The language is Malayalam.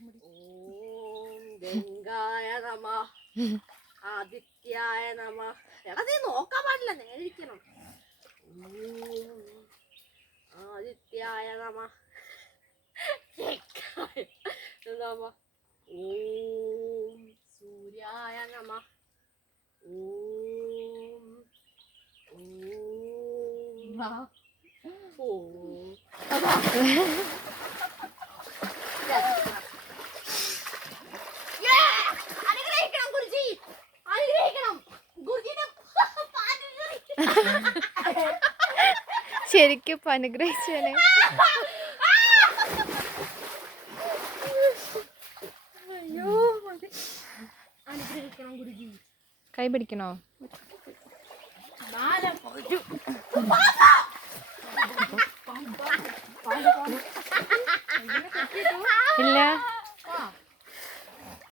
ഓം ഗംഗായ നമഃ ആദിത്യായ നമഃ. എടാ നീ നോക്കാൻ പാടില്ല, നേരിക്കണം. ഓം ആദിത്യായ നമഃ നമഃ. ഓം സൂര്യായ നമഃ. ഓം ഓം അനുഗ്രഹിക്കണം ഗുരുജി, അനുഗ്രഹിക്കണം ഗുരുജിനെ. ശരിക്കും ഇപ്പൊ അനുഗ്രഹിച്ചേനെ. അയ്യോ അനുഗ്രഹിക്കണം ഗുരുജി. കൈ പിടിക്കണോ? ഇല്ല.